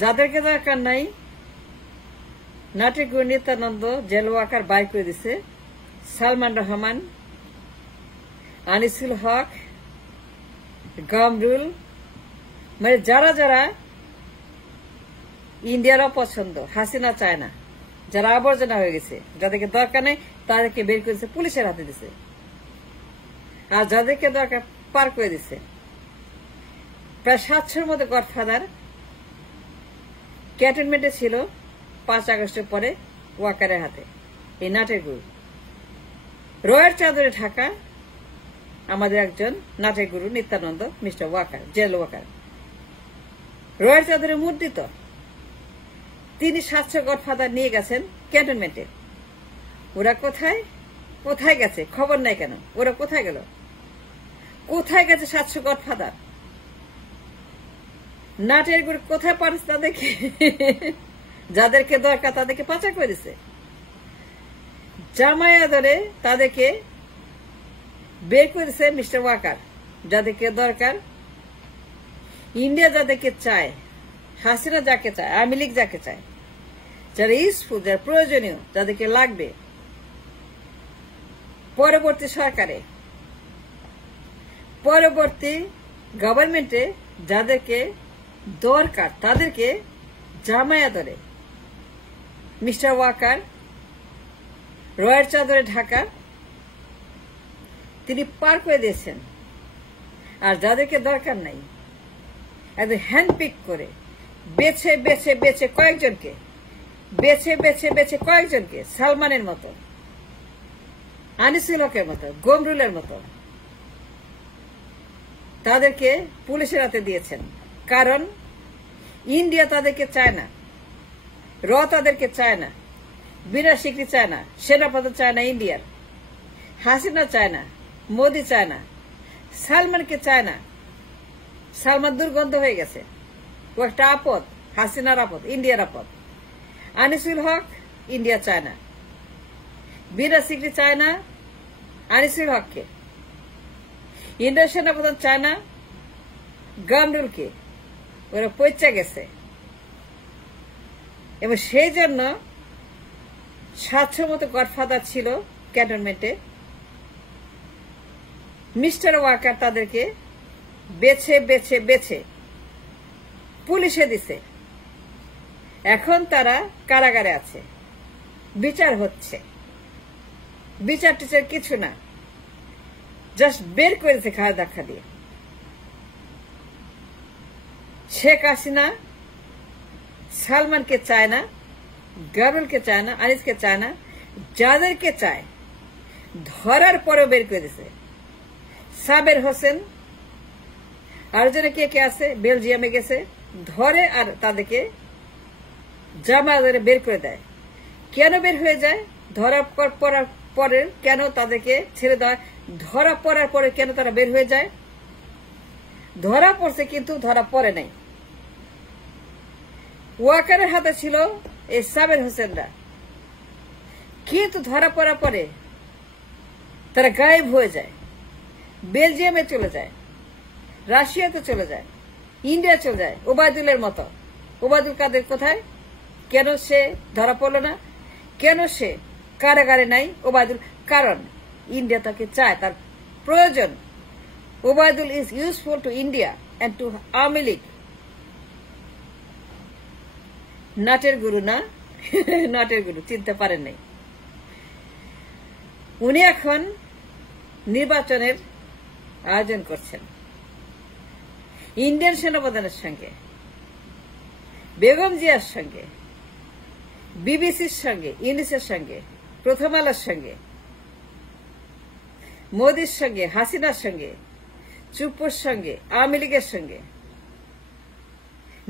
যাদেরকে দরকার নাই নাট্যগুরু নিত্যানন্দ জেল ওয়াকার বাই করে দিছে। সালমান রহমান, আনিসুল হক, গামরুল, মানে যারা যারা ইন্ডিয়ার অপছন্দ, হাসিনা চায় না, যারা আবর্জনা হয়ে গেছে, যাদেরকে দরকার নেই তাদেরকে বের করেছে, পুলিশের হাতে দিছে। আর যাদেরকে দরকার পার করে দিছে। প্রায় 700-র মতো গডফাদার ক্যান্টনমেন্টে ছিল 5 আগস্টের পরে ওয়াকারের হাতে। এই নাটের গুরু রয়ের চাদরে ঢাকা আমাদের একজন নাটের গুরু নিত্যানন্দ মিস্টার ওয়াকার, জেল ওয়াকার, রয়ের চাদরে মুদ্রিত। তিনি 700 গডফাদার নিয়ে গেছেন ক্যান্টনমেন্টে। ওরা কোথায় কোথায় গেছে খবর নাই কেন? ওরা কোথায় গেল? কোথায় গেছে 700 গডফাদার? নাটের গুরু কোথায় পাঠাচ্ছে তাদেরকে? যাদেরকে দরকার তাদেরকে পাচার করে দিছে। জামায়া ধরে তাদেরকে বের করেছে মিস্টার ওয়াকার। যাদেরকে দরকার, ইন্ডিয়া যাদেরকে চায়, হাসিনা যাকে চায়, আওয়ামী লীগ যাকে চায়, যারা ইউজফুল, যারা প্রয়োজনীয়, যাদেরকে লাগবে পরবর্তী সরকারে, পরবর্তী গভর্নমেন্টে যাদেরকে দরকার তাদেরকে জামায়া ধরে মিস্টার ওয়াকার রয়ের চাদরে ঢাকা তিনি পার করে দিয়েছেন। আর যাদেরকে দরকার নাই একদম হ্যান্ডপিক করে বেছে বেছে বেছে কয়েকজনকে, বেছে বেছে বেছে কয়েকজনকে, সালমানের মতো, আনিসুল হকের মতো, গমরুলের মতো তাদেরকে পুলিশের হাতে দিয়েছেন। কারণ ইন্ডিয়া তাদেরকে চায় না, তাদেরকে চায় না, বিনা স্বীকৃতি চায় না, সেনাপ্রধান চায় না ইন্ডিয়ার, হাসিনা চায় না, মোদি চায় না, সালমানকে চায় না। সালমান দুর্গন্ধ হয়ে গেছে, ও একটা আপদ, হাসিনার আপদ, ইন্ডিয়ার আপদ। আনিসুল হক ইন্ডিয়া চায় না, বিনা স্বীকৃতি চায় না আনিসুল হককে, ইন্ডিয়ার সেনাপ্রধান চায় না গামরুলকে। ওরা পৌঁছে গেছে এবং সেই জন্য 700 মতো গডফাদার ছিল ক্যান্টনমেন্টে। মিস্টার ওয়াকার তাদেরকে বেছে বেছে বেছে পুলিশে দিছে। এখন তারা কারাগারে আছে, বিচার হচ্ছে। বিচার টিচার কিছু না, জাস্ট বের করেছে খাওয়া দেখা দিয়ে। শেখ হাসিনা সালমানকে চায় না, গামরুলকে চায় না, আনিসকে চায় না। যাদেরকে চায় ধরার পরেও বের করে দিছে। সাবের হোসেন আর জনে কে কে আছে, বেলজিয়ামে গেছে, ধরে আর তাদেরকে জামা ধরে বের করে দেয়। কেন বের হয়ে যায়? ধরা পড়ার পরে কেন তাদেরকে ছেড়ে দেয়? ধরা পড়ার পরে কেন তারা বের হয়ে যায়? ধরা পড়ছে কিন্তু ধরা পড়ে নাই। ওয়াকারের হাতে ছিল এই সাবের হোসেনরা, কিন্তু ধরা পড়ার পরে তারা গায়েব হয়ে যায়, বেলজিয়ামে চলে যায়, রাশিয়াতে চলে যায়, ইন্ডিয়া চলে যায়। ওবায়দুলের মতো। ওবায়দুল কাদের কোথায়? কেন সে ধরা পড়ল না? কেন সে কারাগারে নাই ওবায়দুল? কারণ ইন্ডিয়া তাকে চায়, তার প্রয়োজন। Obaidul is useful to India and to Awami League. নাটের গুরু না, নাটের গুরু চিনতে পারেন নাই। উনি এখন নির্বাচনের আয়োজন করছেন ইন্ডিয়ান সেনাপ্রধানের সঙ্গে, বেগম জিয়ার সঙ্গে, বিবিসির সঙ্গে, ইউনিসের সঙ্গে, প্রথম আলোর সঙ্গে, মোদির সঙ্গে, হাসিনার সঙ্গে, চুপ্পুর সঙ্গে, আওয়ামী লীগের সঙ্গে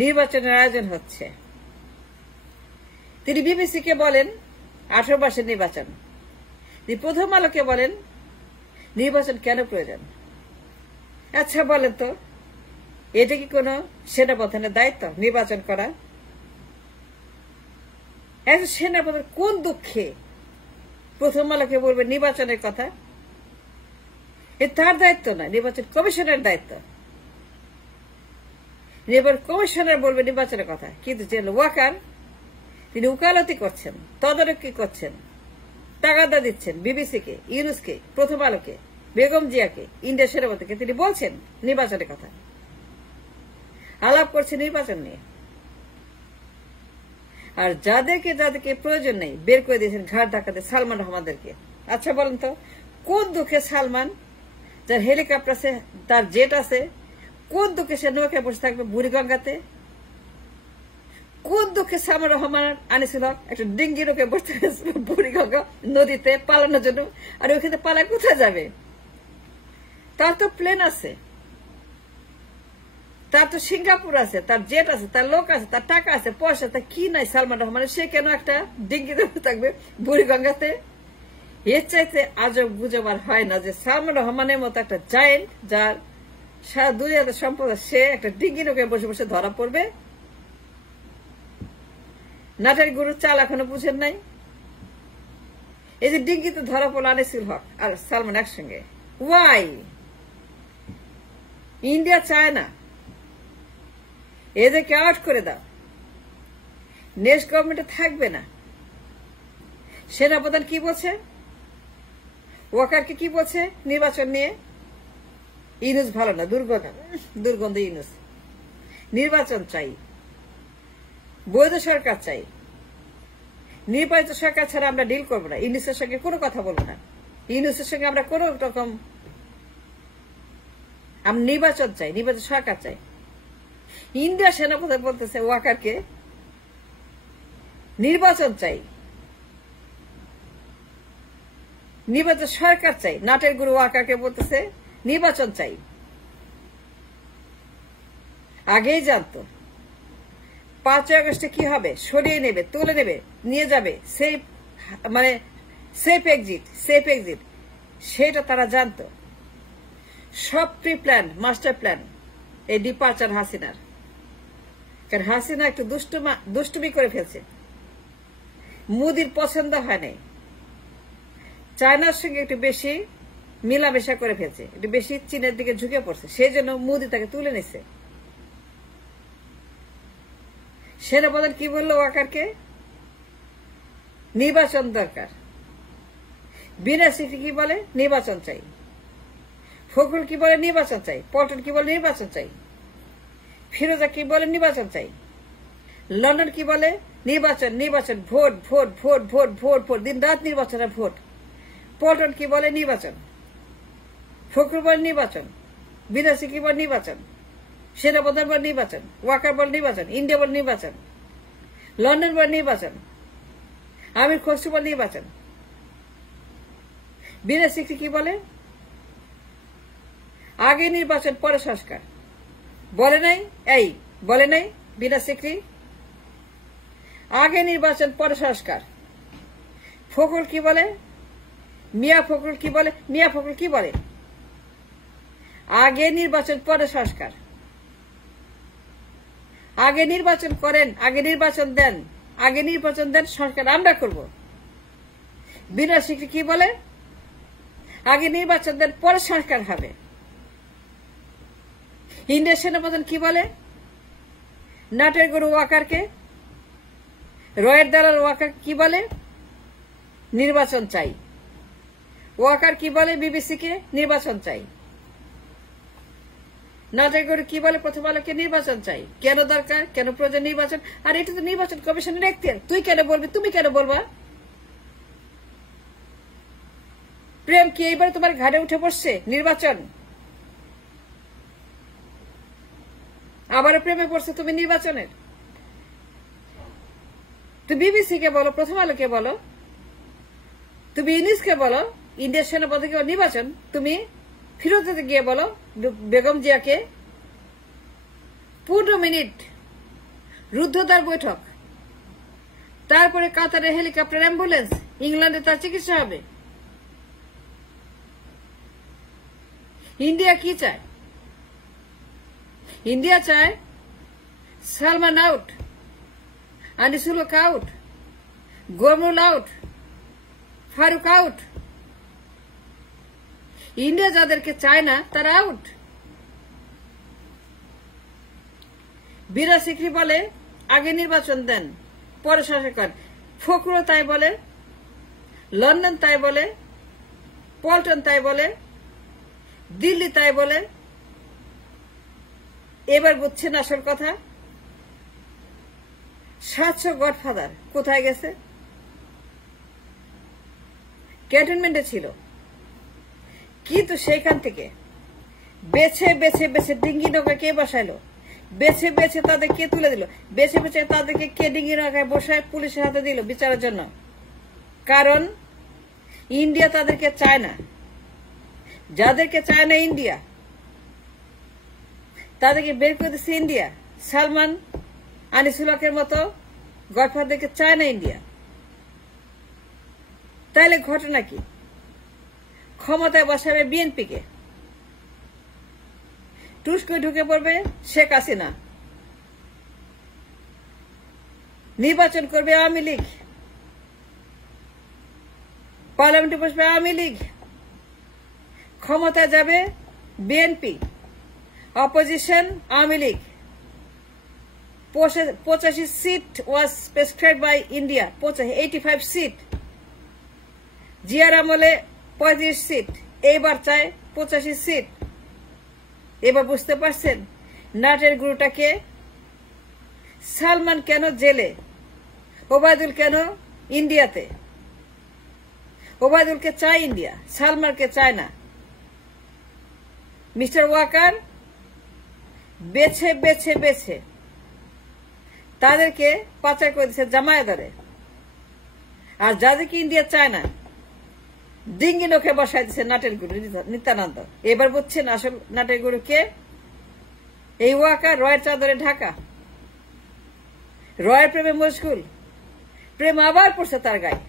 নির্বাচনের আয়োজন হচ্ছে। তিনি বিবিসিকে বলেন 18 মাসের নির্বাচন, তিনি প্রথম আলোকে বলেন নির্বাচন কেন প্রয়োজন। আচ্ছা বলেন তো, এটা কি কোন সেনাপ্রধানের দায়িত্ব নির্বাচন করা? একজন সেনাপ্রধান কোন দুঃখে প্রথম আলোকে বলবে নির্বাচনের কথা? এ তার দায়িত্ব না, নির্বাচন কমিশনের দায়িত্ব। এবার কমিশনার বলবে নির্বাচনের কথা, কিন্তু জেনারেল ওয়াকার তিনি উকালতি করছেন, তদারকি করছেন, তাগাদা দিচ্ছেন বিবিসিকে, ইউনুসকে, প্রথম আলোকে, বেগম জিয়াকে, ইন্ডিয়া সেনাপতিকে। তিনি বলছেন নির্বাচনের কথা, আলাপ করছে নির্বাচন নিয়ে। আর যাদেরকে যাদেরকে প্রয়োজন নেই বের করে দিয়েছেন ঘাট ধাক্কাতে, সালমান রহমানদেরকে। আচ্ছা বলেন তো, কোন দুঃখে সালমান, যার হেলিকপ্টার আছে, তার জেট আছে, কোন দুঃখে সে নৌকায় বসে থাকবে বুড়িগঙ্গাতে? কোন দুঃখে সালমান রহমান আনিসুল হক একটা ডিঙ্গি নৌকায় বসে থাকবে বুড়িগঙ্গা নদীতে পালানোর জন্য? আর ওইখানে পালায় কোথায় যাবে? তার তো প্লেন আছে, তার তো সিঙ্গাপুর আছে, তার জেট আছে, তার লোক আছে, তার টাকা আছে, পয়সা, তার কি নাই সালমান রহমানের? সে কেন একটা ডিঙ্গিতে থাকবে বুড়িগঙ্গাতে? এর চাইতে আজব গুজব আর হয় না যে সালমান রহমানের মতো একটা জায়েন্ট, যার সারা দুনিয়াতে সম্পদ, সে একটা ডিঙ্গি নৌকায় বসে বসে ধরা পড়বে। নাটের গুরুর চাল এখনো বুঝেন নাই? এই যে ডিঙ্গিতে ধরা পড়লো আনিসুল হক আর সালমান একসঙ্গে, ওয়াই? ইন্ডিয়া চায় না এদেরকে আউট করে দাও, নেক্সট গভর্নমেন্টে থাকবে না। সেনাপ্রধান কি বলছে? ওয়াকারকে কি বলছে নির্বাচন নিয়ে? ইউনুস ভালো না, দুর্গন্ধ ইউনুস। নির্বাচন চাই, বৈধ সরকার চাই, নির্বাচিত সরকার ছাড়া আমরা ডিল করবো না, ইউনুসের সঙ্গে কোনো কথা বলবো না, ইউনুসের সঙ্গে আমরা কোন রকম, আমরা নির্বাচন চাই, নির্বাচিত সরকার চাই। ইন্ডিয়া সেনাপ্রধান বলতেছে ওয়াকারকে নির্বাচন চাই, নির্বাচিত সরকার চাই। নাটের গুরু ওয়াকারকে বলতেছে নির্বাচন চাই। আগেই জানতো 5 আগস্টে কি হবে, সরিয়ে নেবে, তুলে নেবে, নিয়ে যাবে, সেফ এক্সিট, সেটা তারা জানতো। সব প্রি প্ল্যান, মাস্টার প্ল্যান এই ডিপার্চার হাসিনার। কারণ হাসিনা একটু দুষ্টুমি করে ফেলছে, মোদির পছন্দ হয় নাই, চায়নার সঙ্গে একটু বেশি মিলামেশা করে ফেলছে, একটু বেশি চীনের দিকে ঝুঁকে পড়ছে, সেই জন্য মোদি তাকে তুলে নিছে। সেনাপ্রধান কি বললো ওয়াকারকে? নির্বাচন দরকার। বিনা সিটি কি বলে? নির্বাচন চাই। ফখরুল কি বলে? নির্বাচন চাই। পল্টন কি বলে? নির্বাচন চাই। ফিরোজা কি বলে? নির্বাচন চাই। লন্ডন কি বলে? নির্বাচন, নির্বাচন, vote, vote, vote, vote, vote, vote, দিন রাত নির্বাচনের ভোট। পল্টন কি বলে? নির্বাচন। ফখরুল বলে নির্বাচন। বিনাশী কি বলে? নির্বাচন। সেনাপ্রধান বলে নির্বাচন। ওয়াকার বলে নির্বাচন। ইন্ডিয়া বলে নির্বাচন। লন্ডন বলে নির্বাচন। আমির খসরু বলে নির্বাচন। বিনাশী কি বলে? আগে নির্বাচন পরে সংস্কার। বলে নাই? এই বলে নাই বিনা সিকরি? আগে নির্বাচন পরে সংস্কার। ফখরুল কি বলে? মিয়া ফখরুল কি বলে? মিয়া ফখরুল কি বলে? আগে নির্বাচন পরে সংস্কার। আগে নির্বাচন করেন, আগে নির্বাচন দেন, আগে নির্বাচন দেন, সংস্কার আমরা করব। বিনা সিকরি কি বলে? আগে নির্বাচন দেন, পরে সংস্কার হবে। ইন্ডিয়ার সেনাপ্রধান কি বলে? নাটের গুরু ওয়াকারকে, রয়ের দালাল ওয়াকার কি বলে? নির্বাচন চাই। ওয়াকার কি বলে বিবিসিকে? নির্বাচন চাই। নাটের গুরু কি বলে প্রথম আলোকে? নির্বাচন চাই। কেন দরকার, কেন প্রয়োজন নির্বাচন? আর এটা তো নির্বাচন কমিশনের এখতিয়ার, তুই কেন বলবি, তুমি কেন বলবা? প্রেম কি এইবার তোমার ঘাড়ে উঠে বসছে? নির্বাচন আবারও প্রেমে পড়ছে তুমি নির্বাচনের? তুমি বিবিসিকে বলো, প্রথম আলোকে বলো, তুমি ইউনিসকে বলো, ইন্ডিয়ার সেনাপতিকে নির্বাচন, তুমি ফিরোজাতে গিয়ে বলো বেগম জিয়াকে 15 মিনিট রুদ্ধদ্বার বৈঠক, তারপরে কাতারের হেলিকপ্টার, অ্যাম্বুলেন্স, ইংল্যান্ডে তার চিকিৎসা হবে। ইন্ডিয়া কি চায়? ইন্ডিয়া চায় সালমান আউট, আনিসুল হক আউট, গোমরুল আউট, ফারুক আউট। ইন্ডিয়া যাদেরকে চায় না তারা আউট। বীরা সিকরি বলে আগে নির্বাচন দেন, পরে শাসন করেন। ফখরুল তাই বলে, লন্ডন তাই বলে, পল্টন তাই বলে, দিল্লি তাই বলে। এবার বুঝছেন আসল কথা? 700 গডফাদার কোথায় গেছে? ক্যান্টনমেন্টে ছিল, কিন্তু সেইখান থেকে বেছে বেছে বেছে ডিঙ্গি নৌকা কে বসাইলো, বেছে বেছে তাদের কে তুলে দিল, বেছে বেছে তাদেরকে কে ডিঙ্গি নৌকায় বসায় পুলিশের হাতে দিল বিচারের জন্য। কারণ ইন্ডিয়া তাদেরকে চায় না। যাদেরকে চায় না ইন্ডিয়া, তাদেরকে বের করে দিচ্ছে ইন্ডিয়া। সালমান, আনিসুল হকের মতো গডফাদারকে চায় না ইন্ডিয়া। তাহলে ঘটনা কি? ক্ষমতায় বসাবে বিএনপিকে, টুস্কে ঢুকে পড়বে শেখ হাসিনা, নির্বাচন করবে আওয়ামী লীগ, পার্লামেন্টে বসবে আওয়ামী লীগ, ক্ষমতা যাবে BNP, opposition Awami League. 85 seat was prescribed by India, 85 seat. জিয়ার আমলে 35 সিট, এইবার চায় 85 সিট। এবার বুঝতে পারছেন নাটের গুরুটাকে? সালমান কেন জেলে, ওবায়দুল কেন ইন্ডিয়াতে? ওবায়দুলকে চায় ইন্ডিয়া, সালমানকে চায় না। মিস্টার ওয়াকার বেছে বেছে বেছে তাদেরকে পাচার করে দিচ্ছে জামায়া ধরে। আর যাদেরকে ইন্ডিয়া চায় না, ডিঙ্গি নৌকে বসাই দিচ্ছে নাটের গুরু নিত্যানন্দ। এবার বুঝছেন আসল নাটের গুরু কে? এই ওয়াকার রয়ের চাদরে ঢাকা, রয়ের প্রেমে মশগুল, প্রেম আবার পড়ছে তার গায়ে।